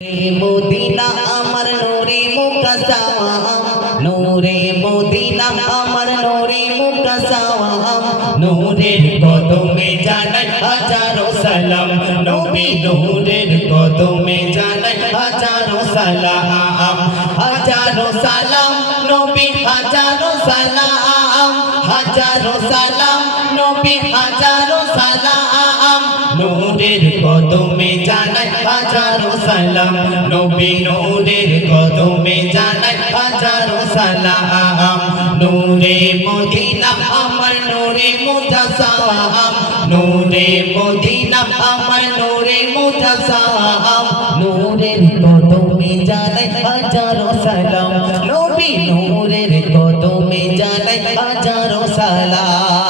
Medina আমার নোরে মুকাসাওয়াম নূরে Medina আমার নোরে মুকাসাওয়াম নূরের কদমে জানাই হাজারো সালাম। নবী নূরের কদমে জানাই হাজারো সালাম। হাজারো সালাম, নবী হাজারো সালাম। হাজারো সালাম, নবী হাজারো সালাম। নূরের কদমে জানাই হাজারো সালাম। নবী নূরের কদমে জানাই হাজারো সালাম। নূরে মদিনা, আমার নূরে মুজাসাম। নূরে মদিনা, আমার নূরে মুজাসাম। নূরের কদমে জানাই হাজারো সালাম। নবী নূরের কদমে জানাই হাজারো সালাম।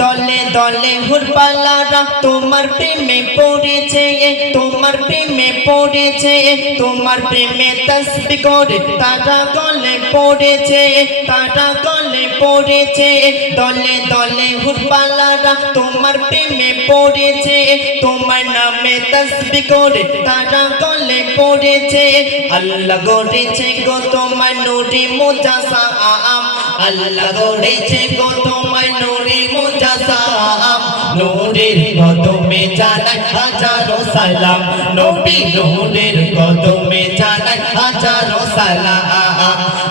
দলে দলে হুরপালারা তোমার প্রেমে পড়েছে তোমার প্রেমে পড়েছে তোমার প্রেমে তসবি করে, তারা গলে পড়েছে তারা গলে পড়েছে দলে দলে হুরপালারা তোমার প্রেমে পড়েছে তোমার নামে তসবি করে, তারা গলে পড়েছে আল্লাহ গড়েছে গো তোমার নুরি মুজাসাম, আল্লাহ গড়েছে গো তোমার নুরি মুজাসাম, নূরের কদমে জানাই হাজারো সালাম। নবী নূরের কদমে জানাই হাজারো সালাম।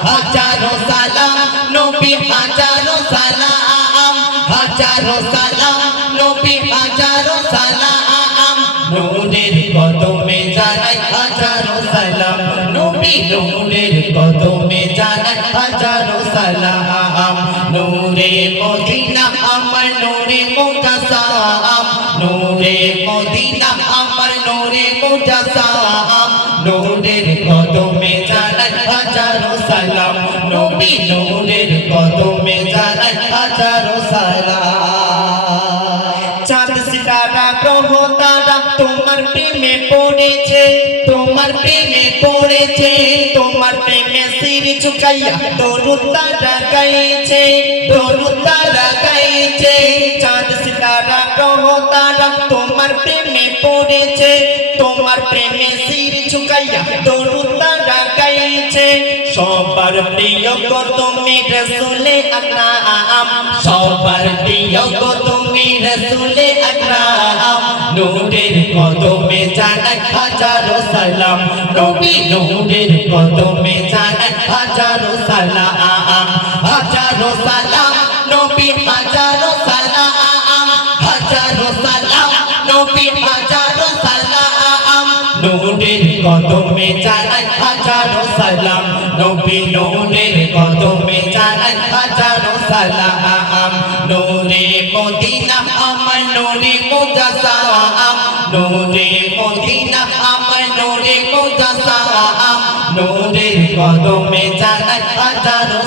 হাজারো সালাম, নবী হাজারো সালাম। হাজারো সালাম, নবী হাজারো সালাম। সালাম, নবী নূরের কদমে জানাই হাজারো সালাম। নূরে মদিনা আমার নূরে মুজাসাম। নূরে মদিনা আমার নূরে মুজাসাম। নূরের কদমে জানাই হাজারো সালাম। নবী নূরের কদমে জানাই হাজারো সালাম। চাঁদ সিতারা গ্রহ তারা তোমার প্রেমে পড়েছে। তোমার প্রেমে পড়েছে, তোমার প্রেমে সির ঝুকাইয়া তরু তারা গাইছে তরু তারা গাইছে চাঁদ সিতারা গ্রহ তারা তোমার প্রেমে পড়েছে, তোমার প্রেমে সির ঝুকাইয়া তরু তারা গাইছে সবার প্রিয় গো তুমি রসুলে আকরাম সবার প্রিয় গো তুমি রসুলে আকরাম নূরের কদমে জানাই হাজারো সালাম। নবী নূরের কদমে জানাই হাজারো সালাম। হাজারো সালাম, নবী হাজারো সালাম। হাজারো সালাম, নবী হাজারো সালাম। নূরের কদমে জানাই হাজারো সালাম। নবী নূরের কদমে জানাই হাজারো সালাম। নূরে মদিনা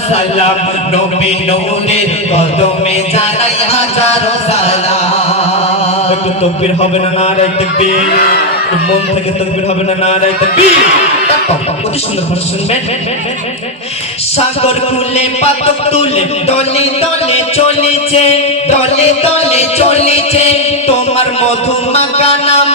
সালাম হবে না নারাই মন থেকে হবে না নারাই সুন্দর শুনবেন সাগর পাতক তুলে দলে দলে, চলেছে, দলে দলে, চলেছে। তোমার মধুমাকা নাম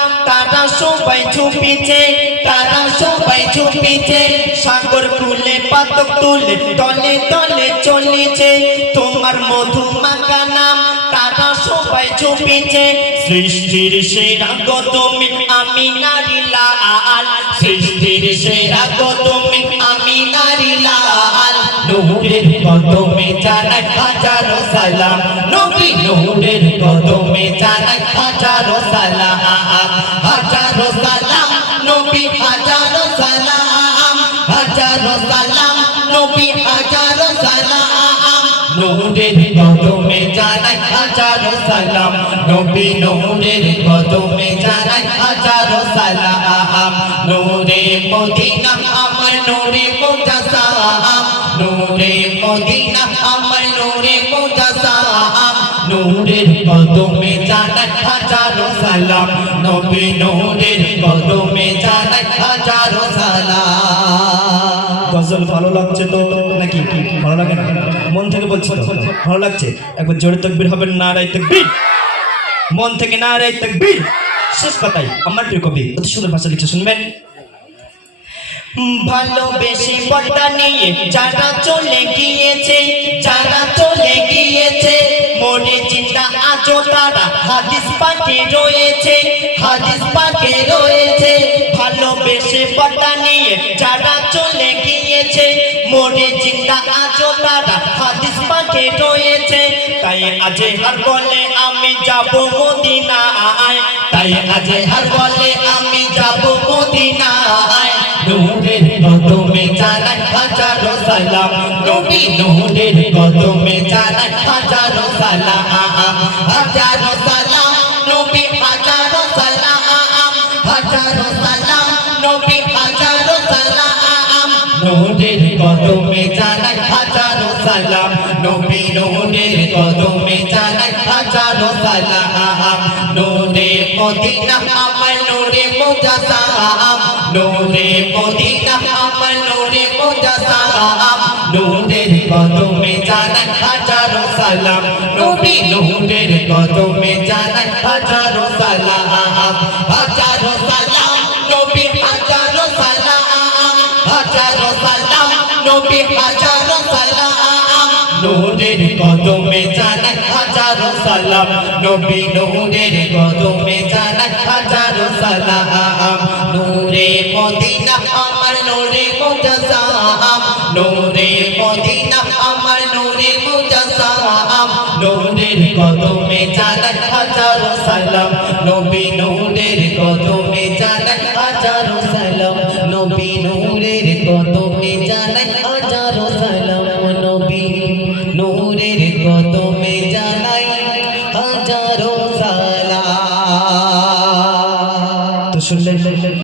তারা সবাই ছুপিছে তারা সবাই ছুপিছে সাগর কুলে পাতক তুলে দলে দলে চলেছে। তোমার মধুমাকা নাম, তারা সবাই ছুপিছে সৃষ্টির সেরা গো তুমি আমি নারী লাল। সৃষ্টির সেরা গো তুমি আমি নারী লাল। নূরের কদমে জানাই হাজারো সালাম। নবী নূরের কদমে জানাই হাজারো নূরের কদমে জানাই হাজারো সালাম। নবী নূরের কদমে জানাই হাজারো সালাম। নূরে মদিনা, আমার নূরে মুজাসাম। নূরে মদিনা, আমার নূরে মুজাসাম। নূরের কদমে জানাই হাজারো সালাম। নবী নূরের কদমে জানাই হাজারো সালাম। গজল ভালো লাগছে তো? নাকি? ভালো লাগে না? মন থেকে বলছি তো, ভালো লাগছে? একবার জোরে তকবির হবে না নারাই তকবির। মন থেকে নারাই তকবির। শেষ কথাই, আমার প্রিয় কবি, অতি সুন্দর ভাষা লিখে শুনবেন। ভালোবেসে পর্দা নিয়ে যারা চলে গিয়েছে, যারা চলে গিয়েছে, মনে চিন্তা আজও তারা হাদিস পাকে রয়েছে, হাদিস পাকে রয়েছে। ভালোবেসে পর্দা নিয়ে মনে চিন্তা আজও তারা হাদিস পাকে রয়েছে। তাই আজে হার বলে আমি যাব মদিনায়। তাই আজে হার বলে আমি যাব মদিনায়। নূরের কদমে জানাই হাজারো সালাম। নবী নূরের কদমে জানাই হাজারো সালাম। হাজারো সালাম, নবী হাজারো সালাম। হাজারো সালাম। কদমে জানাই হাজারো সালাম নবী নূরের কদমে জানাই হাজারো সালাম নূরে মদিনা আমার নূরে মুজাসাম নূরে মদিনা আমার নূরে মুজাসাম নূরের কদমে জানাই হাজারো সালাম নবী নূরের কদমে জানাই হাজারো সালাম হাজারো সালাম নবী সালাম। নূরের কদমে জানাই হাজারো সালাম। নবী নূরের কদমে জানাই হাজারো সালাম। নূরে মদিনা আমার নূরে মুজাসাম নূরে মদিনা আমার নূরে কদমে জানাই হাজারো সালাম। নবী নূরের কদমে জানাই হাজারো সালাম। নবী নূরের কদমে জানাই